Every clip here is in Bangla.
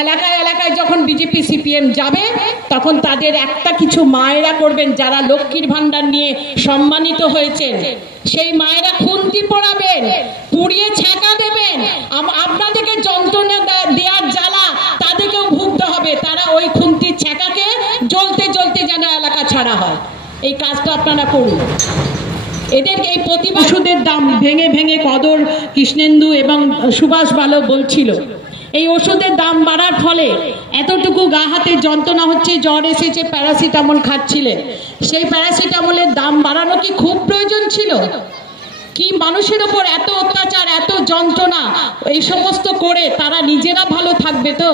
এলাকায় এলাকায় যখন বিজেপি সিপিএম যাবে তখন তাদের একটা কিছু মায়েরা করবেন যারা লক্ষ্মীর ভান্ডার নিয়ে সম্মানিত হয়েছেন, সেই মায়েরা খুন্তি পোড়াবেন, পুড়িয়ে ছ্যাঁকা দেবেন, আপনাদেরকে যন্ত্রণা দেওয়ার জ্বালা তাদেরকেও ভুগতে হবে। তারা ওই খুন্তির ছ্যাঁকাকে জ্বলতে জ্বলতে যেন এলাকা ছাড়া হয়, এই কাজটা আপনারা করুন। এদের এই প্রতিভা ওষুধের দাম ভেঙে ভেঙে কদর, কৃষ্ণেন্দু এবং সুভাষ বালক বলছিল, এই ওষুধের দাম বাড়ার ফলে এতটুকু গা হাতে যন্ত্রণা হচ্ছে, জ্বর এসেছে, প্যারাসিটামল খাচ্ছিলেন, সেই প্যারাসিটামলের দাম বাড়ানো কি খুব প্রয়োজন ছিল? কি মানুষের ওপর এত অত্যাচার, এত যন্ত্রণা, এই সমস্ত করে তারা নিজেরা ভালো থাকবে তো?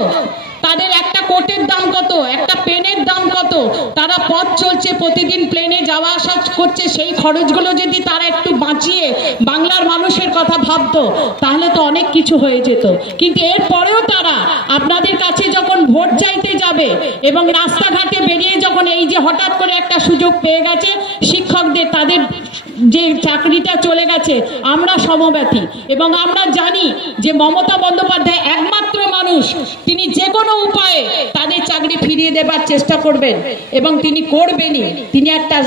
তাদের একটা কোটের দাম কত, একটা পেনের দাম কত, তারা পথ চলছে, প্রতিদিন প্লেনে যাওয়া আসা করছে, সেই খরচগুলো যদি তারা একটু বাঁচিয়ে বাংলার মানুষের কথা ভাবতো তাহলে তো অনেক কিছু হয়ে যেত। কিন্তু এরপরেও তারা আপনাদের কাছে যখন ভোট চাইতে যাবে এবং রাস্তাঘাটে বেরিয়ে যখন এই যে হঠাৎ করে একটা সুযোগ পেয়ে গেছে শিক্ষকদের, তাদের যে চাকরিটা চলে গেছে, আমরা সমব্যথী এবং আমরা জানি যে মমতা বন্দ্যোপাধ্যায় একমাত্র মানুষ, তিনি যে কোনো উপায়ে তাদের চাকরি ফিরিয়ে দেবার চেষ্টা করবেন এবং তিনি করবেনই। তিনি একটা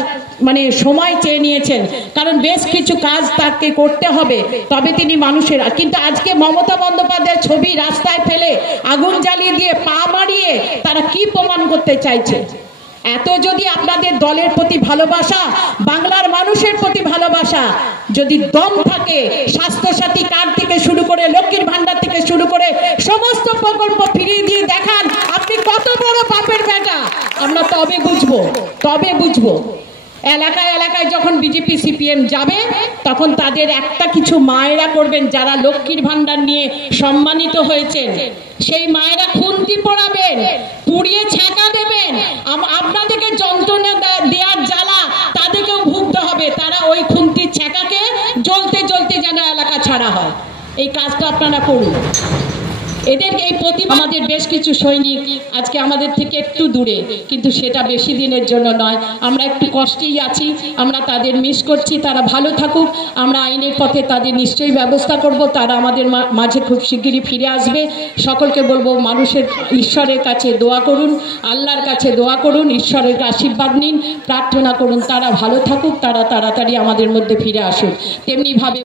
সময় চেয়ে নিয়েছেন, কারণ বেশ কিছু কাজ তাকে করতে হবে, তবে তিনি মানুষের। কিন্তু আজকে মমতা বন্দ্যোপাধ্যায়ের ছবি রাস্তায় ফেলে আগুন জ্বালিয়ে দিয়ে পা মারিয়ে তারা কি প্রমাণ করতে চাইছে? এত যদি আপনাদের দলের প্রতি ভালোবাসা, বাংলার মানুষের প্রতি ভালোবাসা যদি দম থাকে, স্বাস্থ্যসাথী কার্ড থেকে শুরু করে লক্ষ্মীর ভান্ডার থেকে শুরু করে সমস্ত প্রকল্প ফিরিয়ে দিয়ে দেখান আপনি কত বড় বাপের বেটা, আমরা তবে বুঝবো। এলাকায় এলাকায় যখন বিজেপি সিপিএম যাবে তখন তাদের একটা কিছু মায়েরা করবেন যারা লক্ষ্মীর ভান্ডার নিয়ে সম্মানিত হয়েছেন, সেই মায়েরা খুন্তি পোড়াবেন, পুড়িয়ে ছ্যাঁকা দেবেন, আপনাদেরকে যন্ত্রণা দেওয়ার জ্বালা তাদেরকেও ভুগতে হবে। তারা ওই খুন্তির ছ্যাঁকাকে জ্বলতে জ্বলতে যেন এলাকা ছাড়া হয়, এই কাজটা আপনারা করুন। এদের এই প্রতিভা, আমাদের বেশ কিছু সৈনিক আজকে আমাদের থেকে একটু দূরে, কিন্তু সেটা বেশি দিনের জন্য নয়, আমরা একটু কষ্টেই আছি, আমরা তাদের মিস করছি। তারা ভালো থাকুক, আমরা আইনের পথে তাদের নিশ্চয়ই ব্যবস্থা করব, তারা আমাদের মাঝে খুব শিগগিরই ফিরে আসবে। সকলকে বলবো মানুষের, ঈশ্বরের কাছে দোয়া করুন, আল্লাহর কাছে দোয়া করুন, ঈশ্বরের আশীর্বাদ নিন, প্রার্থনা করুন তারা ভালো থাকুক, তারা তাড়াতাড়ি আমাদের মধ্যে ফিরে আসুক। তেমনিভাবে